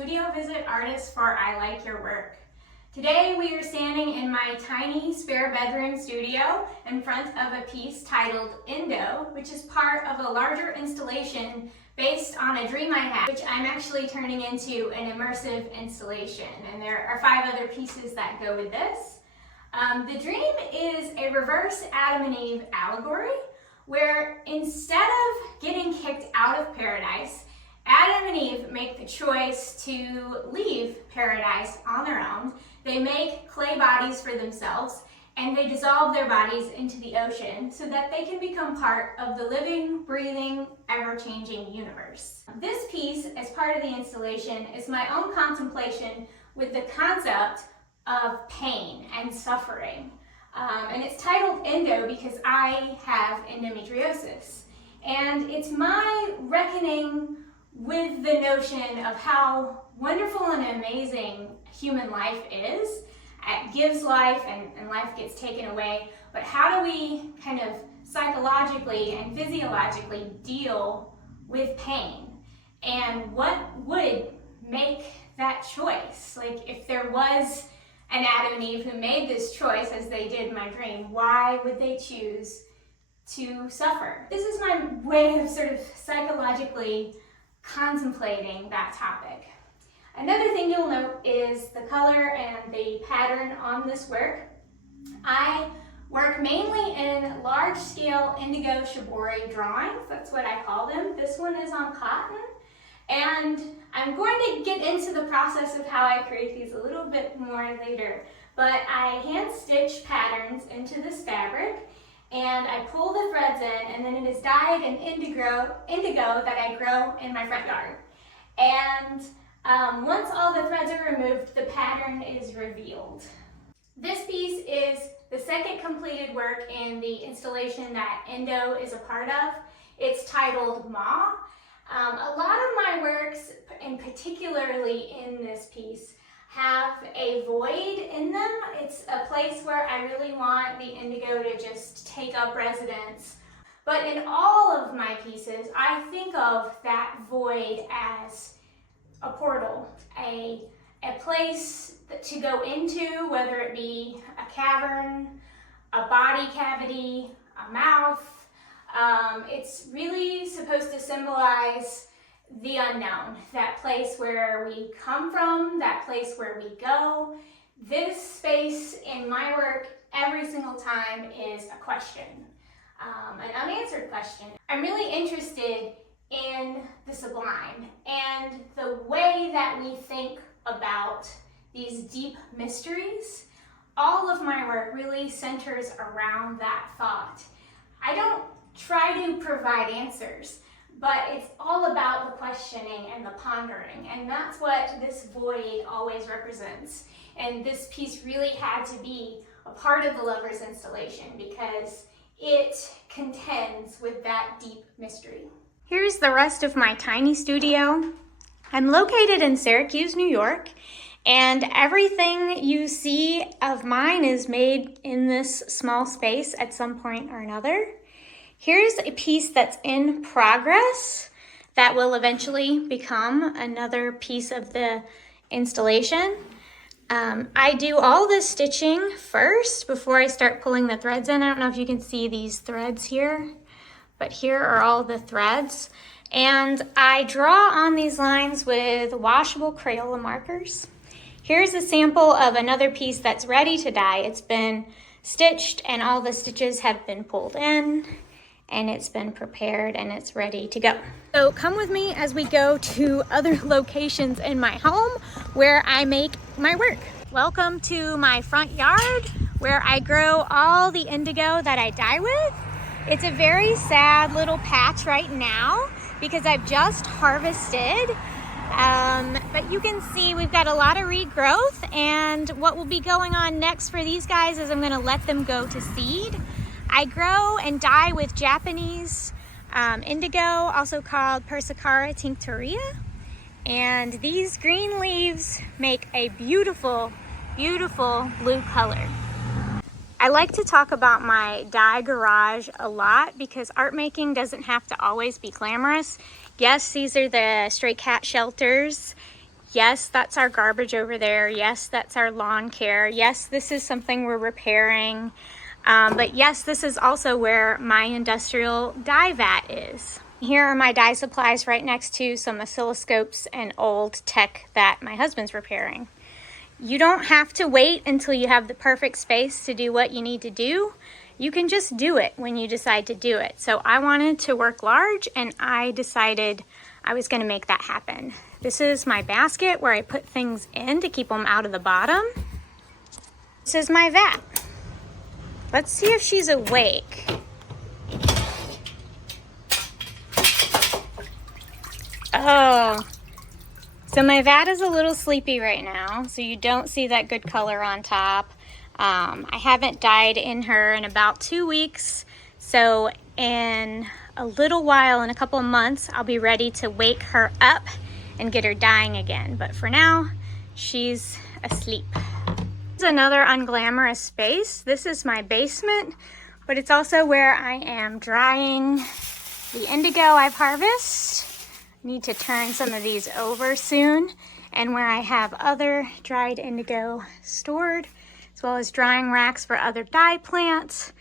studio visit artist for I Like Your Work. Today we are standing in my tiny spare bedroom studio in front of a piece titled Indigo, which is part of a larger installation based on a dream I had, which I'm actually turning into an immersive installation. And there are 5 other pieces that go with this. The dream is a reverse Adam and Eve allegory, where instead of getting kicked out of paradise, Adam and Eve make the choice to leave paradise on their own. They make clay bodies for themselves, and they dissolve their bodies into the ocean so that they can become part of the living, breathing, ever-changing universe. This piece, as part of the installation, is my own contemplation with the concept of pain and suffering. And it's titled Endo because I have endometriosis. And it's my reckoning with the notion of how wonderful and amazing human life is. It gives life and life gets taken away, but how do we kind of psychologically and physiologically deal with pain? And what would make that choice? Like, if there was an Adam and Eve who made this choice as they did in my dream, why would they choose to suffer? This is my way of sort of psychologically contemplating that topic. Another thing you'll note is the color and the pattern on this work. I work mainly in large-scale indigo shibori drawings. That's what I call them. This one is on cotton. And I'm going to get into the process of how I create these a little bit more later. But I hand stitch patterns into this fabric, and I pull the threads in, and then it is dyed in indigo that I grow in my front yard. And once all the threads are removed, the pattern is revealed. This piece is the second completed work in the installation that Indo is a part of. It's titled Ma. A lot of my works, and particularly in this piece, have a void in them. It's a place where I really want the indigo to just take up residence. But in all of my pieces, I think of that void as a portal, a place to go into, whether it be a cavern, a body cavity, a mouth. It's really supposed to symbolize the unknown, that place where we come from, that place where we go. This space in my work every single time is a question, an unanswered question. I'm really interested in the sublime and the way that we think about these deep mysteries. All of my work really centers around that thought. I don't try to provide answers, but it's all about the questioning and the pondering, and that's what this void always represents. And this piece really had to be a part of the Lovers installation because it contends with that deep mystery. Here's the rest of my tiny studio. I'm located in Syracuse, New York, and everything you see of mine is made in this small space at some point or another. Here's a piece that's in progress that will eventually become another piece of the installation. I do all the stitching first before I start pulling the threads in. I don't know if you can see these threads here, but here are all the threads. And I draw on these lines with washable Crayola markers. Here's a sample of another piece that's ready to dye. It's been stitched and all the stitches have been pulled in, and it's been prepared and it's ready to go. So come with me as we go to other locations in my home where I make my work. Welcome to my front yard where I grow all the indigo that I dye with. It's a very sad little patch right now because I've just harvested. But you can see we've got a lot of regrowth, and what will be going on next for these guys is I'm gonna let them go to seed. I grow and dye with Japanese indigo, also called Persicara tinctoria. And these green leaves make a beautiful, beautiful blue color. I like to talk about my dye garage a lot because art making doesn't have to always be glamorous. Yes, these are the stray cat shelters. Yes, that's our garbage over there. Yes, that's our lawn care. Yes, this is something we're repairing. But yes, this is also where my industrial dye vat is. Here are my dye supplies right next to some oscilloscopes and old tech that my husband's repairing. You don't have to wait until you have the perfect space to do what you need to do. You can just do it when you decide to do it. So I wanted to work large, and I decided I was going to make that happen. This is my basket where I put things in to keep them out of the bottom. This is my vat. Let's see if she's awake. Oh, so my vat is a little sleepy right now, so you don't see that good color on top. I haven't dyed in her in about 2 weeks, so in a little while, in a couple of months, I'll be ready to wake her up and get her dyeing again. But for now, she's asleep. This is another unglamorous space. This is my basement, but it's also where I am drying the indigo I've harvested. Need to turn some of these over soon, and where I have other dried indigo stored, as well as drying racks for other dye plants,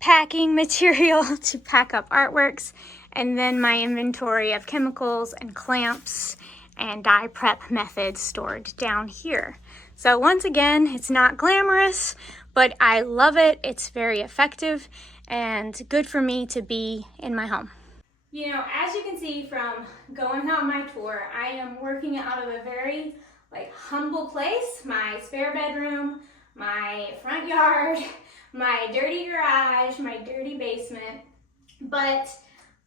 packing material to pack up artworks, and then my inventory of chemicals and clamps and dye prep methods stored down here. So once again, it's not glamorous, but I love it. It's very effective and good for me to be in my home. You know, as you can see from going on my tour, I am working out of a very humble place. My spare bedroom, my front yard, my dirty garage, my dirty basement. But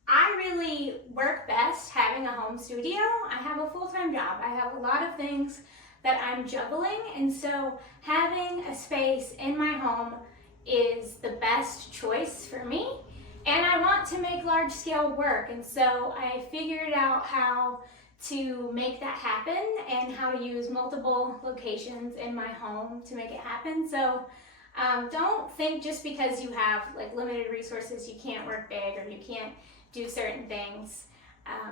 I really work best having a home studio. I have a full-time job. I have a lot of things that I'm juggling, and so having a space in my home is the best choice for me. And I want to make large scale work, and so I figured out how to make that happen and how to use multiple locations in my home to make it happen. So don't think just because you have limited resources you can't work big or you can't do certain things.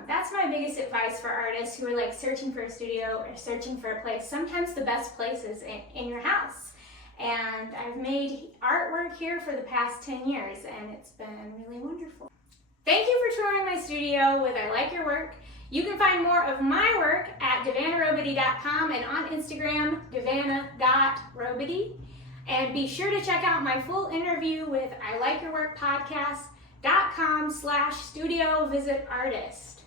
That's my biggest advice for artists who are searching for a studio or searching for a place. Sometimes the best place is in your house. And I've made artwork here for the past 10 years, and it's been really wonderful. Thank you for touring my studio with I Like Your Work. You can find more of my work at davanarobedee.com and on Instagram, davana.robedee. And be sure to check out my full interview with I Like Your Work podcast.com/studio visit artist.